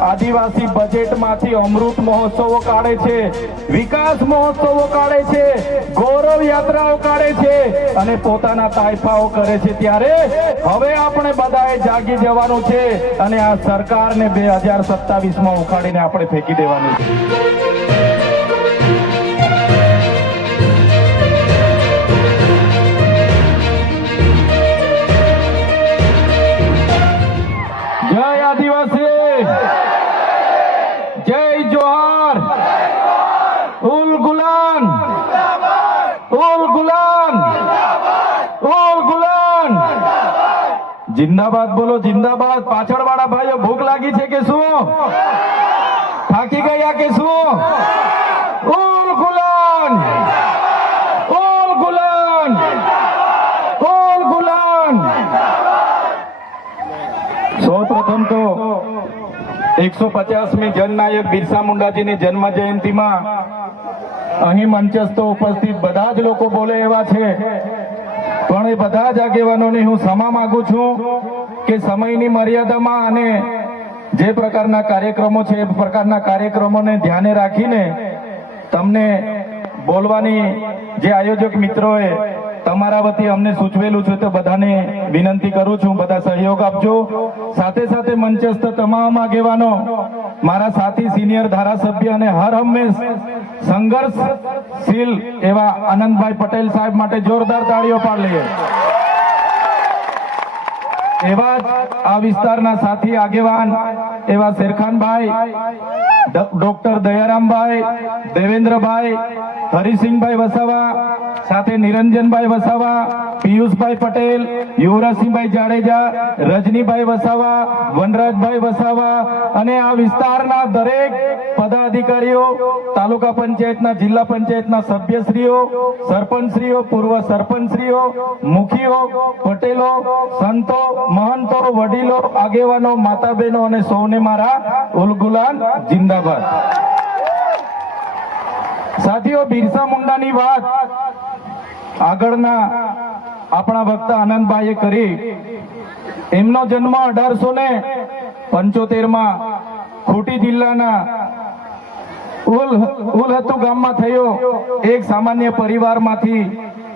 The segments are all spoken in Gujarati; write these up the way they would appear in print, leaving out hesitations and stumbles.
આદિવાસી બજેટમાંથી અમૃત મહોત્સવો કાઢે છે, વિકાસ મહોત્સવો કાઢે છે, ગૌરવ યાત્રાઓ કાઢે છે અને પોતાના તાઇફાઓ કરે છે, ત્યારે હવે આપણે બધાએ જાગી જવાનું છે અને આ સરકારને 2027માં ઉખાડીને આપણે ફેંકી દેવાની છે। जय आदिवासी, जय जोहार, उल गुलान, उल गुलान, उल गुलान, जिंदाबाद बोलो जिंदाबाद। पाछड़ वाला भाईओ भूख लागी छे के शू, थाकी गया के शू? उल गुलान, उल गुलान, उल गुलान। સૌપ્રથમ તો 150મી જનનાયક બિરસા મુંડાજીની જન્મ જયંતિમાં અહીં મંચસ્થ ઉપસ્થિત બધા જ લોકો બોલે એવા છે, પણ એ બધા જ આગેવાનોને હું ક્ષમા માંગુ છું કે સમયની મર્યાદામાં અને જે પ્રકારના કાર્યક્રમો છે એ પ્રકારના કાર્યક્રમોને ધ્યાને રાખીને તમને બોલવાની જે આયોજક મિત્રોએ તમારા વતી અમને સૂચવેલું છે તો બધાને વિનંતી કરું છું, બધા સહયોગ આપજો। સાથે સાથે મંચસ્થ તમામ આગેવાનો, મારા સાથી સિનિયર ધારાસભ્ય અને હર હંમેશ સંઘર્ષશીલ એવા આનંદભાઈ પટેલ સાહેબ માટે જોરદાર તાળીઓ પાડી લઈએ। એવા જ આ વિસ્તારના સાથી આગેવાન એવા શેરખાનભાઈ, ડોક્ટર દયારામભાઈ, દેવેન્દ્રભાઈ, હરિસિંહભાઈ વસાવા, સાથે નિરંજનભાઈ વસાવા, પિયુષભાઈ પટેલ, યુવરાજસિંહભાઈ જાડેજા, રજનીભાઈ વસાવા, વનરાજભાઈ વસાવા અને આ વિસ્તારના દરેક પદાધિકારીઓ, તાલુકા પંચાયતના, જિલ્લા પંચાયતના સભ્યશ્રીઓ, સરપંચશ્રીઓ, પૂર્વ સરપંચશ્રીઓ, મુખીઓ, પટેલો, સંતો, મહંતો, વડીલો, આગેવાનો, માતા બહેનો અને સૌને મારા ઉલ ગુલાન જિંદાબાદ। સાથીઓ, બિરસા મુંડાની વાત આગળના આપણા વક્તા આનંદભાઈએ કરી। એમનો જન્મ 1875માં ખૂંટી જિલ્લાના ઉલહતુ ગામમાં થયો। એક સામાન્ય પરિવારમાંથી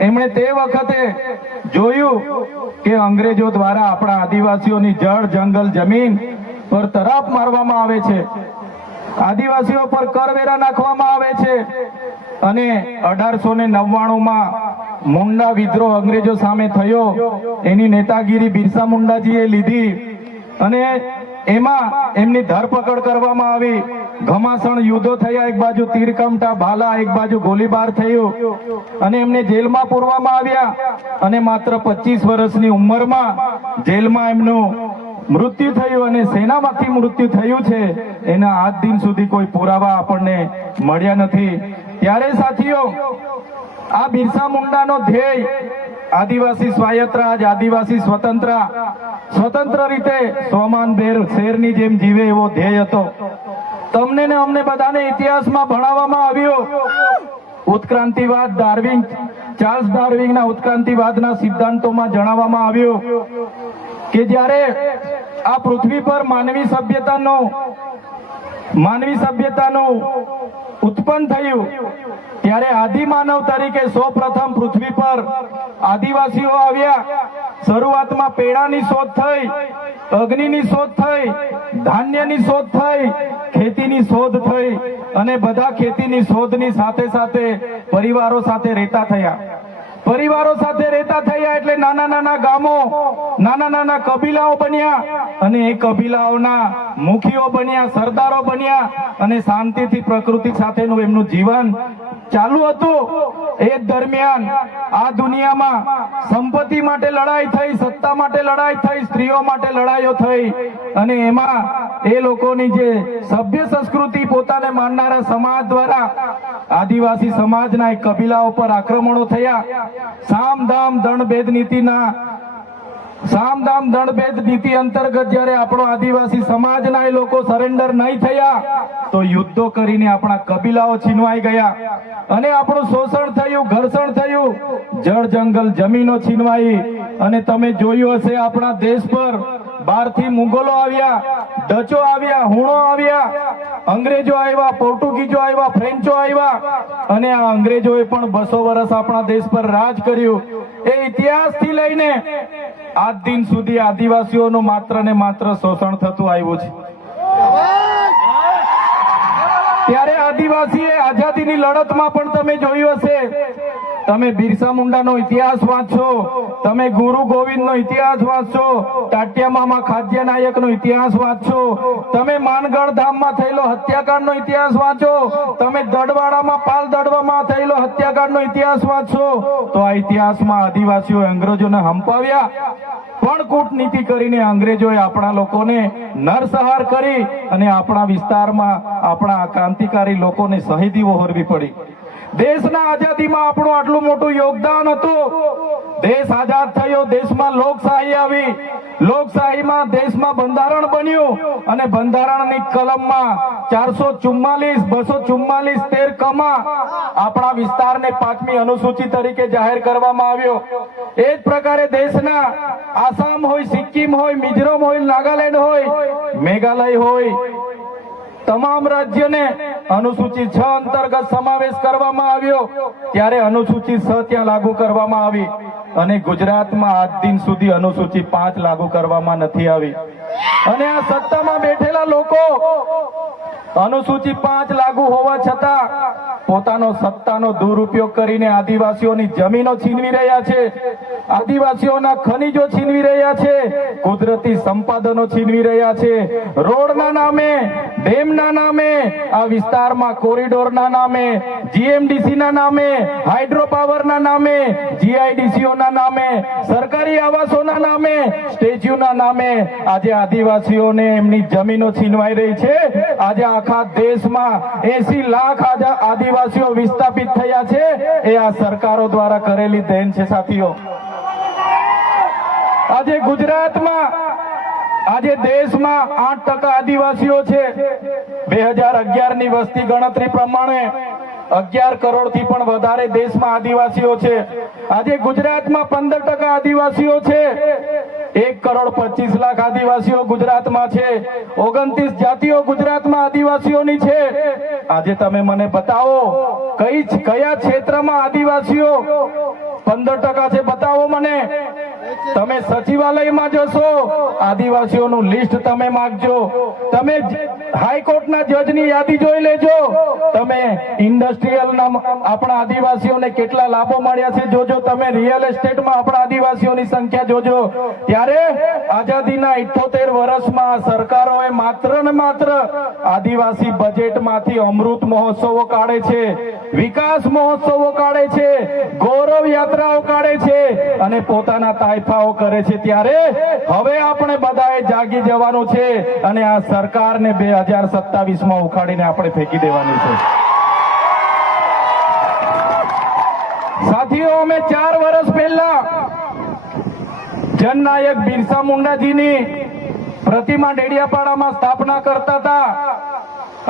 એમણે તે વખતે જોયું કે અંગ્રેજો દ્વારા આપણા આદિવાસીઓની જળ, જંગલ, જમીન પર તરાપ મારવામાં આવે છે, આદિવાસીઓ પર કરવેરા નાખવામાં આવે છે અને 1899માં મુંડા વિદ્રોહ અંગ્રેજો સામે થયો। એની નેતાગીરી બિરસા મુંડાજીએ લીધી અને એમાં એમની ધરપકડ કરવામાં આવી। ઘમાસણ યુદ્ધો થયા, એક બાજુ તીરકમઠા ભાલા, એક બાજુ ગોળીબાર થયું અને એમને જેલમાં પૂરવામાં આવ્યા અને માત્ર 25 વર્ષની ઉંમરમાં જેલમાં એમનું મૃત્યુ થયું અને સેનામાંથી મૃત્યુ થયું છે એના આજ દિન સુધી કોઈ પુરાવા આપણને મળ્યા નથી। ત્યારે સાથીઓ, આ બિરસા મુંડાનો ધ્યેય આદિવાસી સ્વાયત્ત રાજ, આદિવાસી સ્વતંત્ર રીતે સ્વમાનભેર શેરની જેમ જીવે એવો ધ્યેય હતો। તમને ને અમને બધાને ઇતિહાસમાં ભણાવવામાં આવ્યો ઉત્ક્રાંતિવાદ, ચાર્લ્સ ડાર્વિનના ઉત્ક્રાંતિવાદના સિદ્ધાંતોમાં જણાવવામાં આવ્યું કે જ્યારે આ પૃથ્વી પર માનવી સભ્યતાનું ઉત્પન્ન થયું ત્યારે આદિમાનવ તરીકે સૌપ્રથમ પૃથ્વી પર આદિવાસીઓ આવ્યા। શરૂઆતમાં પેડાની શોધ થઈ, અગ્નિની શોધ થઈ, ધાન્યની શોધ થઈ, ખેતીની શોધ થઈ અને બધા ખેતીની શોધની સાથે સાથે પરિવારો સાથે રહેતા થયા। પરિવારો સાથે રહેતા થયા એટલે નાના નાના ગામો, નાના નાના કબીલાઓ બન્યા અને એ કબીલાઓના મુખીઓ બન્યા, સરદારો બન્યા અને શાંતિથી પ્રકૃતિ સાથેનું એમનું જીવન ચાલુ હતું। એ દરમિયાન આ દુનિયામાં સંપત્તિ માટે લડાઈ થઈ, સત્તા માટે લડાઈ થઈ, સ્ત્રીઓ માટે લડાઈઓ થઈ અને એમાં એ લોકોની જે સભ્ય સંસ્કૃતિ પોતાને માનનારા સમાજ દ્વારા આદિવાસી સમાજના એક કબીલાઓ પર આક્રમણો થયા। સામદામ દંડભેદ નીતિ અંતર્ગત જ્યારે આપણો આદિવાસી સમાજના એ લોકો સરેન્ડર નહીં થયા તો યુદ્ધો કરીને આપણા કબીલાઓ છીનવાઈ ગયા અને આપણું શોષણ થયું, ઘર્ષણ થયું, જળ, જંગલ, જમીનો છીનવાઈ અને તમે જોયું હશે આપણા દેશ પર બહારથી મુગલો આવ્યા, ડચો આવ્યા, હુણો આવ્યા, અંગ્રેજો આવ્યા, પોર્ટુગીઝો આવ્યા, ફ્રેન્ચો આવ્યા, અને આ અંગ્રેજોએ પણ 200 વર્ષ આપણા દેશ પર રાજ કર્યું. એ ઇતિહાસથી લઈને આજ દિન સુધી આદિવાસીઓનું માત્ર ને માત્ર શોષણ થતું આવ્યું છે. ત્યારે આદિવાસીએ આઝાદીની લડતમાં પણ તમે જોયું હશે, તમે બિરસા મુંડાનો ઇતિહાસ વાંચો, તમે ગુરુ ગોવિંદનો ઇતિહાસ વાંચો, ટાટિયા મામા ખાદ્ય નાયકનો ઇતિહાસ વાંચો, તમે માનગઢ ધામમાં થયેલો હત્યાકાંડનો ઇતિહાસ વાંચો, તમે દડવાડામાં પાલ દડવામાં થયેલો હત્યાકાંડનો ઇતિહાસ વાંચો, તો આ ઇતિહાસમાં આદિવાસીઓ અંગ્રેજોને હંપાવ્યા, પણ કૂટનીતિ કરીને અંગ્રેજોએ આપણા લોકોને નરસંહાર કરી અને આપણા વિસ્તારમાં આપણા ક્રાંતિકારી લોકોને શહીદીઓ વહોરવી પડી. દેશના આઝાદીમાં આપણું આટલું મોટું યોગદાન હતું. દેશ આઝાદ થયો, દેશમાં લોકશાહી આવી, લોકશાહીમાં દેશમાં બંધારણ બન્યું અને બંધારણની કલમમાં 444, 244, 13 કમાં આપણા વિસ્તારને 5મી અનુસૂચિ તરીકે જાહેર કરવામાં આવ્યો. એ જ પ્રકારે દેશના આસામ હોય, સિક્કિમ હોય, મિઝોરમ હોય, નાગાલેન્ડ હોય, મેઘાલય હોય, તમામ રાજ્યને અનુસૂચિ 6 અંતર્ગત સમાવેશ કરવામાં આવ્યો. ત્યારે અનુસૂચિ 6 ત્યાં લાગુ કરવામાં આવી અને ગુજરાતમાં આજ દિન સુધી અનુસૂચિ 5 લાગુ કરવામાં નથી આવી. અને આ સત્તામાં બેઠેલા લોકો અનુસૂચિ 5 લાગુ હોવા છતાં પોતાનો સત્તાનો દુરુપયોગ કરીને આદિવાસીઓની જમીનો છીનવી રહ્યા છે, આદિવાસીઓના ખનીજો છીનવી રહ્યા છે, કુદરતી સંપાદનો છીનવી રહ્યા છે. રોડના નામે, ડેમના નામે, આ વિસ્તારમાં કોરિડોરના નામે, જીએમડીસીના નામે, હાઇડ્રો પાવરના નામે, જીઆઈડીસીઓના નામે, સરકારી આવાસોના નામે, સ્ટેચ્યુના નામે આજે આદિવાસીઓને એમની જમીનો છીનવાઈ રહી છે. આજે આખા દેશમાં 80 લાખ આદિવાસીઓ વિસ્થાપિત થયા છે. એ આ સરકારો દ્વારા કરેલી દેન છે સાથીઓ. આજે ગુજરાતમાં, આજે દેશમાં 8% આદિવાસીઓ છે. 2011 ની વસ્તી ગણતરી પ્રમાણે 11 કરોડથી પણ વધારે દેશમાં આદિવાસીઓ છે. આજે ગુજરાતમાં 15% આદિવાસીઓ છે. 1,25,00,000 આદિવાસીઓ ગુજરાતમાં છે. 29 જાતિઓ ગુજરાતમાં આદિવાસીઓની છે. આજે તમે મને બતાવો કયા ક્ષેત્રમાં આદિવાસીઓ 15% છે, બતાવો મને. તમે સચિવાલયમાં જશો, આદિવાસીઓનું લિસ્ટ તમે માંગજો, તમે હાઈકોર્ટના જજની યાદી જોઈ લેજો, તમે ઇન્ડસ્ટ્રીયલના આપણા આદિવાસીઓને કેટલા લાભો મળ્યા છે જોજો, તમે રિયલ એસ્ટેટમાં આપણા આદિવાસીઓની સંખ્યા જોજો. ત્યારે આઝાદીના 78 વર્ષમાં સરકારોએ માત્ર ને માત્ર આદિવાસી બજેટમાંથી અમૃત મહોત્સવો કાઢે છે, વિકાસ મહોત્સવો કાઢે છે, ગૌરવ યાત્રાઓ કાઢે છે અને પોતાના તાઇફાઓ કરે છે. ત્યારે હવે આપણે બધાએ જાગી જવાનું છે અને આ સરકારને 2027માં ઉખાડીને આપણે ફેંકી દેવાની છે. સાથીઓ, અમે 4 વર્ષ પહેલા જનનાયક બિરસા મુંડાજીની પ્રતિમા ડેડિયાપાડામાં સ્થાપના કરતા હતા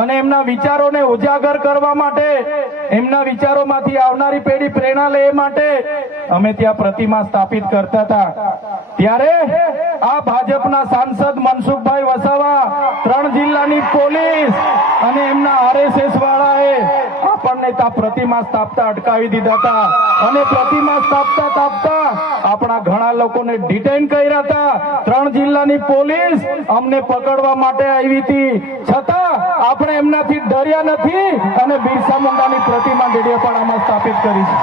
અને એમના વિચારોને ઉજાગર કરવા માટે, એમના વિચારોમાંથી આવનારી પેઢી પ્રેરણા લે માટે અમે ત્યાં પ્રતિમા સ્થાપિત કરતા હતા. ત્યારે આ ભાજપના સાંસદ મનસુખભાઈ વસાવા, 3 જિલ્લાની પોલીસ અને એમના આરએસએસ વાળાએ આપણને ત્યાં પ્રતિમા સ્થાપતા અટકાવી દીધા હતા અને પ્રતિમા સ્થાપતા આપણા ઘણા લોકોને ડિટેન કર્યા હતા. 3 જિલ્લાની પોલીસ અમને પકડવા માટે આવી હતી, છતાં આપણે એમનાથી ડર્યા નથી અને બિરસા મુંડાની પ્રતિમા ડેડિયાપાડામાં સ્થાપિત કરી છે.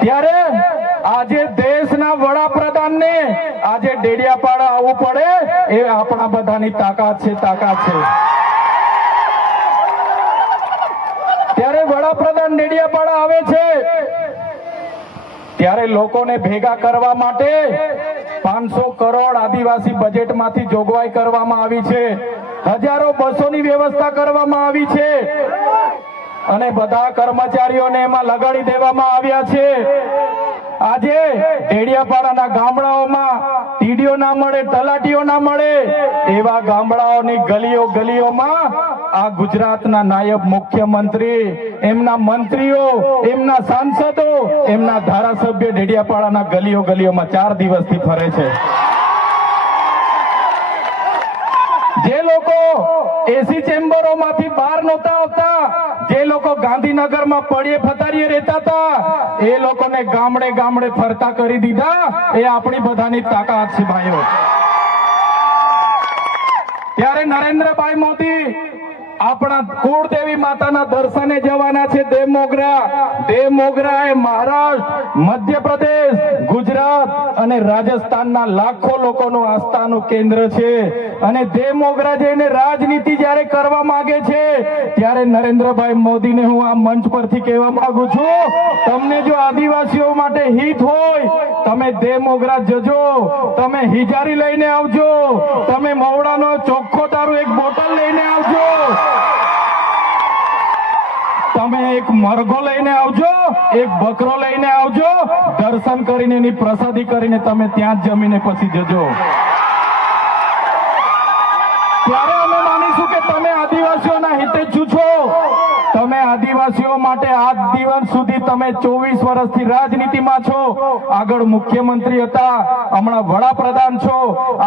ત્યારે આજે દેશના વડાપ્રધાનને આજે ડેડિયાપાડા આવવું પડે એ આપણા બધાની તાકાત છે. ત્યારે વડાપ્રધાન ડેડિયાપાડા આવે છે ત્યારે લોકોને ભેગા કરવા માટે 500 કરોડ આદિવાસી બજેટમાંથી જોગવાઈ કરવામાં આવી છે. હજારો બસોની વ્યવસ્થા કરવામાં આવી છે અને બધા કર્મચારીઓને એમાં લગાડી દેવામાં આવ્યા છે. આજે ડેડિયાપાડાના ગામડાઓમાં ટીડીઓ ના મળે, તલાટીઓ ના મળે એવા ગામડાઓની ગલીઓમાં આ ગુજરાતના નાયબ મુખ્યમંત્રી, એમના મંત્રીઓ, એમના સાંસદો, એમના ધારાસભ્ય ડેડિયાપાડાના ગલીઓમાં 4 દિવસથી ફરે છે. જે લોકો એસી ચેમ્બરોમાંથી બહાર નહોતા આવતા, જે લોકો ગાંધીનગરમાં પડ્યે ફતારીએ રહેતા હતા, એ લોકોને ગામડે ગામડે ફરતા કરી દીધા. એ આપણી બધાની તાકાત છે ભાઈઓ. ત્યારે નરેન્દ્રભાઈ મોદી આપણા કુળદેવી માતાના દર્શને જવાના છે દેવમોગરા. દેવમોગરા એ મહારાષ્ટ્ર, મધ્યપ્રદેશ, ગુજરાત અને રાજસ્થાનના લાખો લોકોનું આસ્થાનું કેન્દ્ર છે. અને દેવમોગરા જઈને રાજનીતિ જ્યારે કરવા માંગે છે, ત્યારે નરેન્દ્રભાઈ મોદીને હું આ મંચ પરથી કહેવા માંગુ છું, તમને જો આદિવાસીઓ માટે હિત હોય, તમે દેવમોગરા જજો, તમે હિજારી લઈને આવજો, તમે મવડાનો ચોખ્ખો દારૂ એક બોટલ લઈને આવજો, તમે એક મરઘો લઈને આવજો, એક બકરો લઈને આવજો, દર્શન કરીને એની પ્રસાદી કરીને તમે ત્યાં જ જમીને પછી જજો. ત્યારે અમે માનીશું કે તમે આદિવાસીઓના હિતે જ છો. તમે આદિવાસીઓ માટે આજ દિવસ સુધી તમે 24 વર્ષથી રાજનીતિમાં છો. આગળ મુખ્યમંત્રી હતા, હમણાં વડાપ્રધાન છો.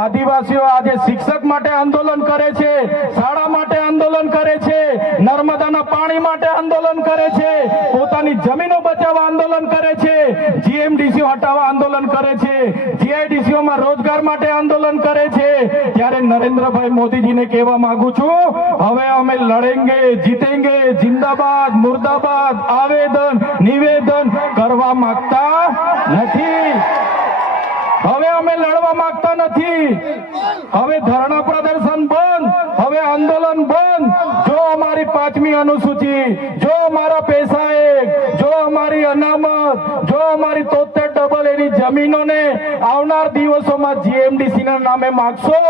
આદિવાસીઓ આજે શિક્ષક માટે આંદોલન કરે છે, શાળા માટે આંદોલન કરે છે, નર્મદાના પાણી માટે આંદોલન કરે છે, પોતાની જમીનો બચાવવા આંદોલન કરે છે, જીએમડીસીઓ હટાવવા આંદોલન કરે છે, જીઆઈડીસીઓમાં રોજગાર માટે આંદોલન કરે છે. ત્યારે નરેન્દ્રભાઈ મોદીજીને કહેવા માંગુ છું, હવે અમે લડેંગે, જીતેંગે, જિંદાબાદ, મુર્દાબાદ, આવેદન નિવેદન કરવા માંગતા નથી. હવે અમે લડવા માંગતા નથી. હવે ધરણા પ્રદર્શન બંધ, હવે આંદોલન બંધ. જો અમારી 5મી અનુસૂચિ, જો અમારા પૈસા, જો અમારી અનામત, જો અમારી 73 એની જમીનોને આવનાર દિવસોમાં જીએમડીસી ના નામે માગશો,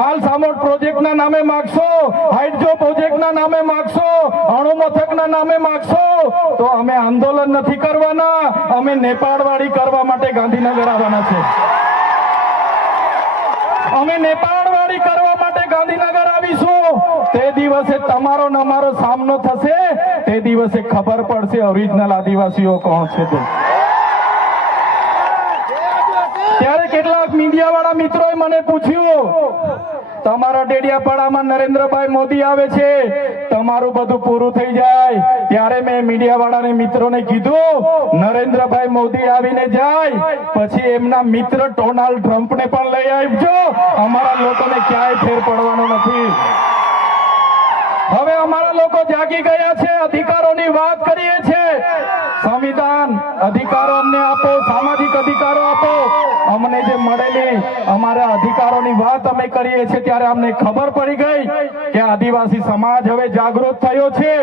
માલસામોટ પ્રોજેક્ટના નામે માગશો, હાઇડ્રો પ્રોજેક્ટના નામે માગશો, અણુ મથકના નામે માગશો, તો અમે આંદોલન નથી કરવાના, અમે નેપાળવાડી કરવા માટે ગાંધીનગર આવવાના છે. અમે નેપાળવાડી કરવા માટે ગાંધીનગર આવીશું. તે દિવસે તમારો ને અમારો સામનો થશે, તે દિવસે ખબર પડશે ઓરિજિનલ આદિવાસીઓ કોણ છે. ત્યારે કેટલાક મીડિયા વાળા મિત્રોએ મને પૂછ્યું, તમારા ડેડિયાપાડામાં નરેન્દ્રભાઈ મોદી આવે છે, તમારું બધું પૂરું થઈ જાય. ત્યારે મેં મીડિયા વાળાને મિત્રોને કીધું, નરેન્દ્રભાઈ મોદી આવીને જાય પછી એમના મિત્ર ડોનાલ્ડ ટ્રમ્પને પણ લઈ આવજો, અમારા લોકોને ક્યાંય ફેર પડવાનો નથી. હવે અમારા લોકો જાગી ગયા છે, અધિકારોની વાત કરીએ છીએ. સંવિધાન અધિકારો અમને આપો, સામાજિક અધિકારો આપો. અમને જે મળેલી અમારા અધિકારોની વાત અમે કરીએ છીએ, ત્યારે અમને ખબર પડી ગઈ કે આદિવાસી સમાજ હવે જાગૃત થયો છે.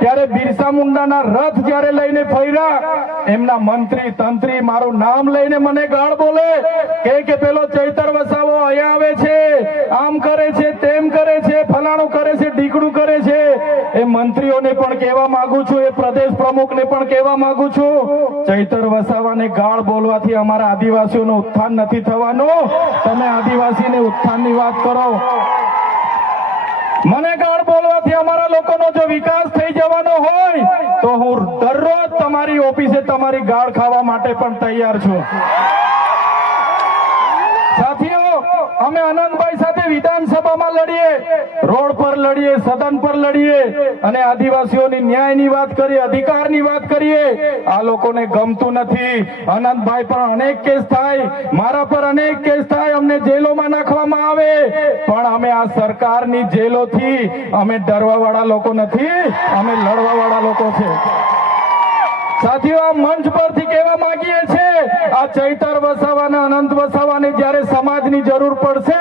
ત્યારે બિરસા મુંડાના રથ જ્યારે લઈને ફર્યા, એમના મંત્રી તંત્રી મારું નામ લઈને મને ગાળ બોલે કે પેલો ચૈતર વસાવો અહીંયા આવે છે, આમ કરે છે, તેમ કરે છે, ફલાણું કરે છે, ઢીકડું કરે છે. એ મંત્રીઓને પણ કહેવા માંગુ છું, એ પ્રદેશ પ્રમુખને પણ કહેવા માંગુ છું, ચૈતર વસાવાને ગાળ બોલવાથી અમારા આદિવાસીઓનું ઉત્થાન નથી થવાનું. તમે આદિવાસીને ઉત્થાનની વાત કરો. મને ગાળ બોલવાથી અમારા લોકોનો જો વિકાસ થઈ જવાનો હોય તો હું દરરોજ તમારી ઓફિસે તમારી ગાળ ખાવા માટે પણ તૈયાર છું. સાથીઓ, અમે અનંતભાઈ સાથે વિધાનસભામાં લડીએ, રોડ પર લડીએ, સદન પર લડીએ અને આદિવાસીઓની ન્યાયની વાત કરીએ, અધિકારની વાત કરીએ. આ લોકોને ગમતું નથી. અનંતભાઈ પર અનેક કેસ થાય, મારા પર અનેક કેસ થાય, અમને જેલોમાં નાખવામાં આવે, પણ અમે આ સરકારની જેલોથી અમે ડરવા વાળા લોકો નથી, અમે લડવા વાળા લોકો છે. સાથીઓ, આ મંચ પરથી કહેવા માંગીએ છીએ, આ ચૈતર વસાવાના, અનંત વસાવાને જ્યારે સમાજની જરૂર પડશે,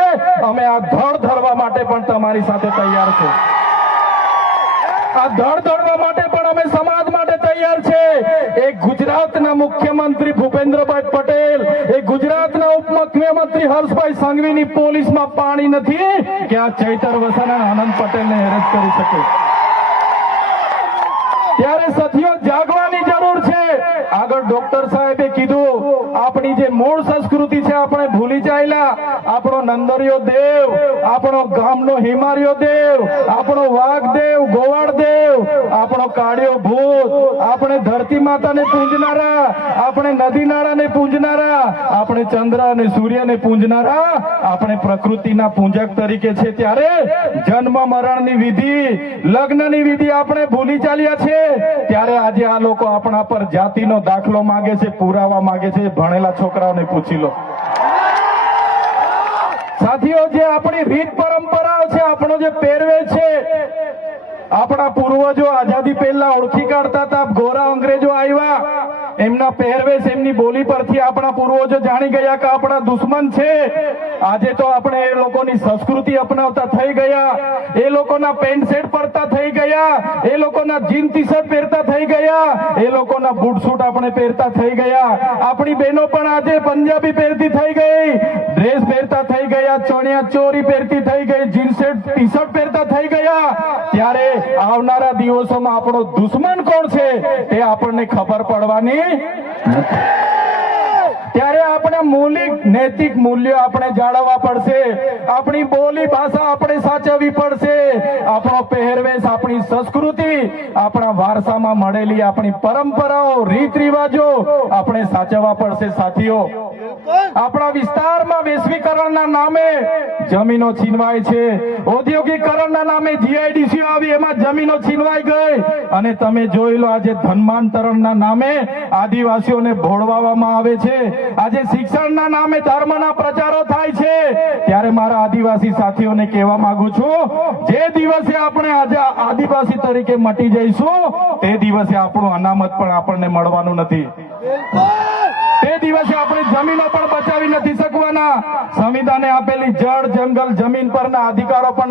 અમે આ ધડ ધરવા માટે પણ તમારી સાથે તૈયાર છે. આ ધડ ધરવા માટે પણ અમે સમાજ માટે તૈયાર છે. એક ગુજરાતના મુખ્યમંત્રી ભૂપેન્દ્રભાઈ પટેલ, એક ગુજરાતના ઉપમુખ્યમંત્રી હર્ષભાઈ સંઘવીની પોલીસમાં પાણી નથી કે આ ચૈતર વસાવાના અનંત પટેલને હેરાન કરી શકે. ત્યારે સાથીઓ, જાગવાની જરૂર છે. આગળ ડોક્ટર સાહેબે કીધું, આપણી જે મૂળ સંસ્કૃતિ છે આપણે ભૂલી જાયેલા. આપણો નંદરિયો દેવ, આપણો ગામનો હિમારિયો દેવ, આપણો વાઘ દેવ, ગોવાળ દેવ, આપણો કાળિયો ભૂત, આપણે ધરતી માતાને પૂજનારા, આપણે નદી નાળાને પૂજનારા, આપણે ચંદ્ર અને સૂર્યને પૂજનારા, આપણે પ્રકૃતિના પૂજક તરીકે છે. ત્યારે જન્મ મરણની વિધિ, લગ્નની વિધિ આપણે ભૂલી ચાલ્યા છે. ત્યારે આજે આ લોકો આપણા પર જાતિનો દાખલો માંગે છે, પુરાવા માંગે છે. ભણેલા છોકરાઓને પૂછી લો. સાથીઓ, જે આપણી રીત પરંપરાઓ છે, આપણો જે પહેરવેશ છે, આપણા પૂર્વજો આઝાદી પહેલા ઓળખી કાઢતા હતા. ગોરા અંગ્રેજો આવ્યા, એમના પહેરવેશ, એમની બોલી પરથી આપણા પૂર્વજો જાણી ગયા કે આપણા દુશ્મન છે. આજે તો આપણે એ લોકોની સંસ્કૃતિ અપનાવતા થઈ ગયા, એ લોકોના પેન્ટ શર્ટ પહેરતા થઈ ગયા, એ લોકોના જીન ટી શર્ટ પહેરતા થઈ ગયા, એ લોકોના બૂટ સૂટ આપણે પહેરતા થઈ ગયા. આપણી બહેનો પણ આજે પંજાબી પહેરતી થઈ ગઈ, ડ્રેસ પહેરતા થઈ ગયા, ચણિયા ચોરી પહેરતી થઈ ગઈ, જીન્સ ટી શર્ટ પહેરતા થઈ ગયા. ત્યારે આવનારા દિવસોમાં આપણો દુશ્મન કોણ છે તે આપણને ખબર પડવાની નથી. ત્યારે આપણે મૌલિક નૈતિક મૂલ્યો આપણે જાળવવા પડશે. આપણી બોલી ભાષા આપણે સાચવવી પડશે. આપણો પહેરવેશ, આપણી સંસ્કૃતિ, આપણા વારસામાં મળેલી આપણી પરંપરાઓ, રીત રિવાજો આપણે સાચવવા પડશે. સાથીઓ, આપણા વિસ્તારમાં વૈશ્વિકરણના નામે જમીનો છીનવાય છે. ઔદ્યોગિકરણના નામે જીઆઈડીસી આવી, એમાં જમીનો છીનવાઈ ગઈ. અને તમે જોઈ લો, આજે ધર્માંતરણના નામે આદિવાસીઓને ભોળવામાં આવે છે. આજે શિક્ષણના નામે ધર્મના પ્રચારો થાય છે. ત્યારે મારા આદિવાસી સાથીઓને કહેવા માંગુ છું, જે દિવસે આપણે આજે આદિવાસી તરીકે મટી જઈશું, તે દિવસે આપણું અનામત પણ આપણને મળવાનું નથી. તે દિવસે આપણી જમીનો પણ બચાવી નથી શકવાના. સંવિધાને આપેલી જળ, જંગલ, જમીન પરના અધિકારો પણ